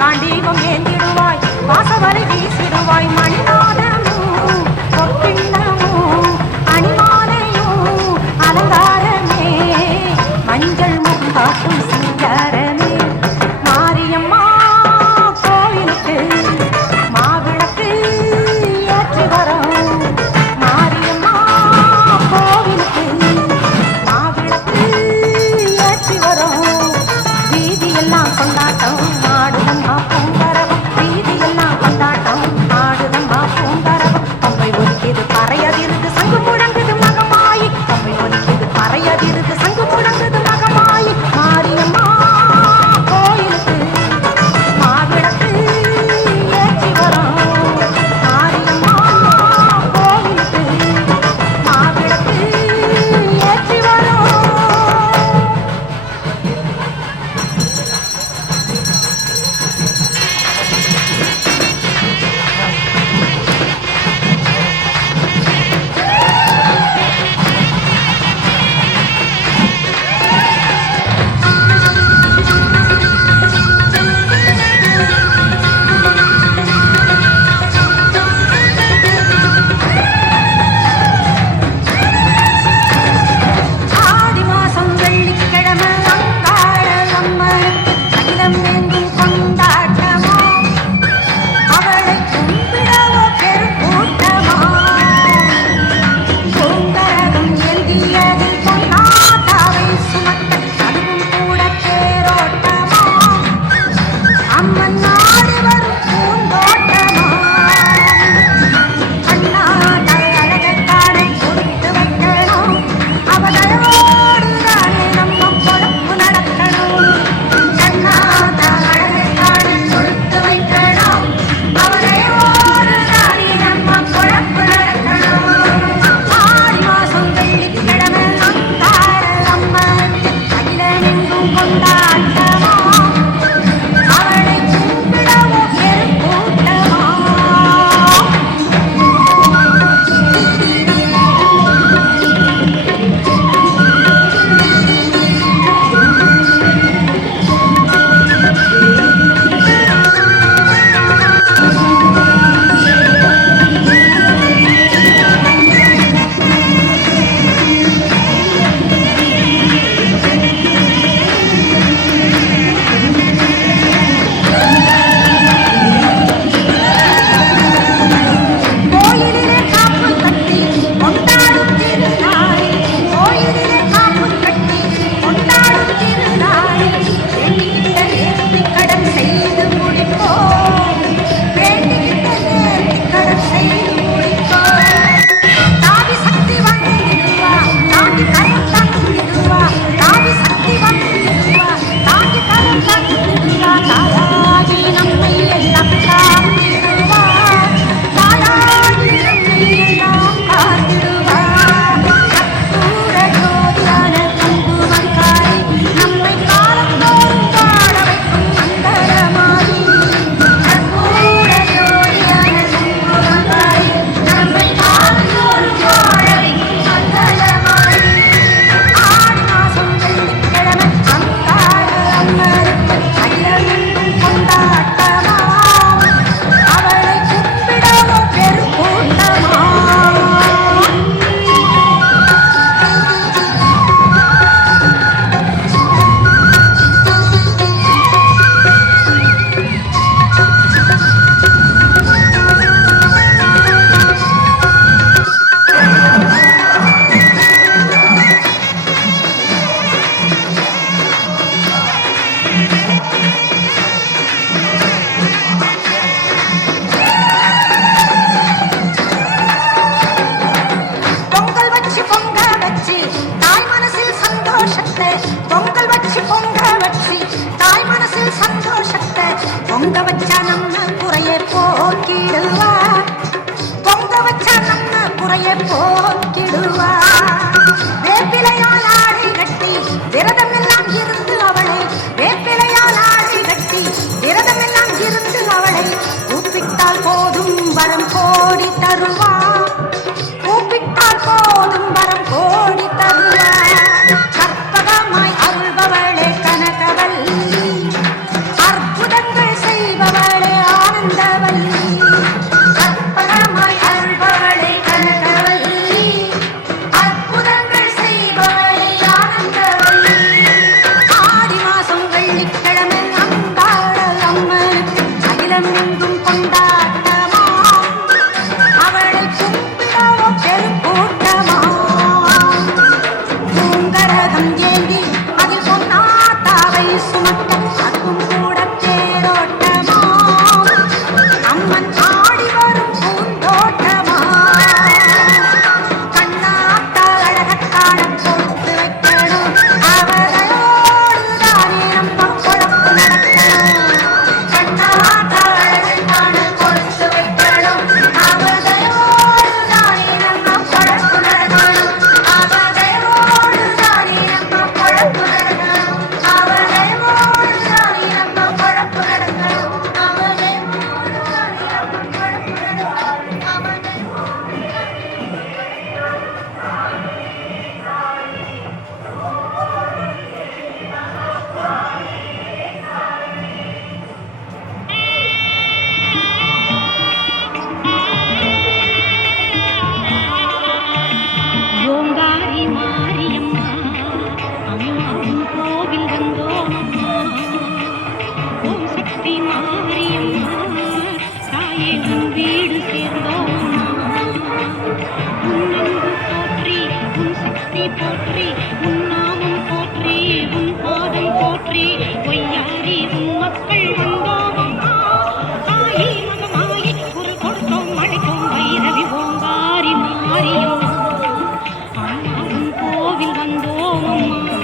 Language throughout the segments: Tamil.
காண்டிவம் ஏந்திடுவாய் நம்ம குறையை போக்கிடுவா, பொங்க வச்சா நம்ம குறையை போக்கிடுவா. வேப்பிலையால் ஆடை கட்டி விரதம் எல்லாம் இருந்து அவளை, வேப்பிலையால் ஆடை கட்டி விரதம் எல்லாம் இருந்து அவளை கூப்பிட்டால் போதும் வரம் கோடி தருவா, கூப்பிட்டால் போதும் வரம் கோடி தருவா. கற்பகமாய் அருள்பவளே கனகவல்லி, அற்புதங்கள் செய்பவளே ஆனந்தவல்லி. கற்பகமாய் அருள்பவளே கனகவல்லி, அற்புதங்கள் செய்பவளே ஆனந்தவல்லி. ஆடி மாசம் வெள்ளிக்கிழமை அங்காள அம்மனுக்கு அகிலம் எங்கும் கொண்டாட்டமா, அவளை கும்பிடவோ பெருங்கூட்டமா. பூங்கரகம் ஏந்தி அதில் பொன்னாட்டாவை சுமக்க அதுவும் கூட தேரோட்டமா, அம்மன் ஆடி வரும் பூந்தோட்டமா. கண்ணாட்டால் அழகத்தான கொடுத்து வைக்கணும், அவளையோடு தானே நம்ம பொழப்பு நடக்கணும். கண்ணாட்டால் அழகத்தான கொடுத்து வைக்கணும், அவளையோடு தானே நம்ம பொழப்பு நடக்கணும். அவளையோடு தானே நம்ம பொழப்பு நடக்கணும். அவளையோடு தானே நம்ம பொழப்பு நடக்கணும். அவளையோடு தானே நம்ம பொழப்பு ஓங்காரி மாரியம்மா அம்மாவும் கோவில் வந்தோம் அம்மா. ஓம் சக்தி மாரியம்மா தாயே உன் வீடு சேர்ந்தோம் அம்மா. உன்னன்பு போற்றி உன் சக்தி போற்றி உன் நாமம் போற்றி உன் பாதம் போற்றி பொய்யாரி உன் மக்கள் வந்தோம் அம்மா. தாயே மகமாயி குரல் கொடுத்தோம் அழைத்தோம் வைரவி ஓங்காரி மாரியம்மா அம்மாவும் கோவில் வந்தோம் அம்மா.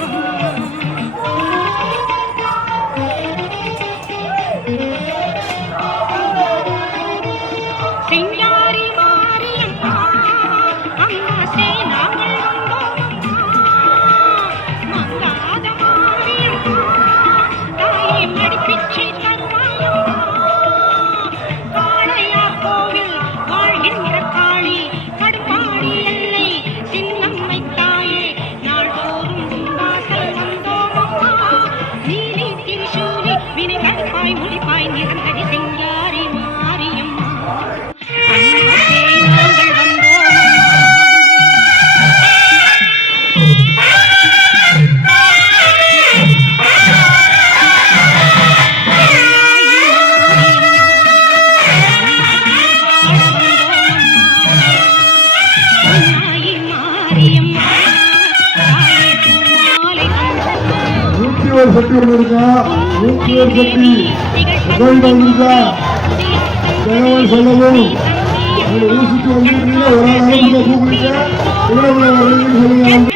சிங்காரி மாரியம்மா அம்மா செய் நாங்கள் வந்தோம் அம்மா. மங்காத மாரியம்மா தாயே மடிப்பிச்சை தருவாயம்மா. காளையார் கோவில் வாழ்கின்ற காளி கடுப்பாடி எல்லை சின்னம்மை தாயே நாள்தோறும் உண்டாசல் வந்தோம் அம்மா. நீலி திரிசூலி வினை கடுப்பாய் முடிப்பாய் நிரந்தரி சிங்காரி மாரியம்மா அம்மா செய் நாங்கள் வந்தோம் ஒரு சக்தி ஒன்று இருக்கா, 101 சக்தி கோயில் இருக்கா தகவல் சொல்லவும். ஊசிக்கு வந்து ஒரு ஆள் கூப்பிட்டு சொல்லுங்க.